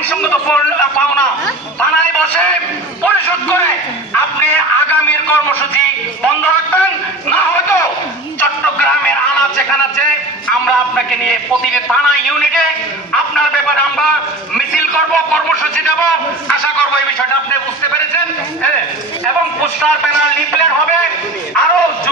আইনসঙ্গত পাওনা থানায় বসে পরিশোধ করে আপনি আগামীর কর্মসূচি বন্ধ রাখবেন, না হয়তো চট্টগ্রামের আনাচে কানাচে আমরা আপনাকে নিয়ে প্রতিটি থানা ইউনিটে আপনার ব্যাপারে আমরা মিছিল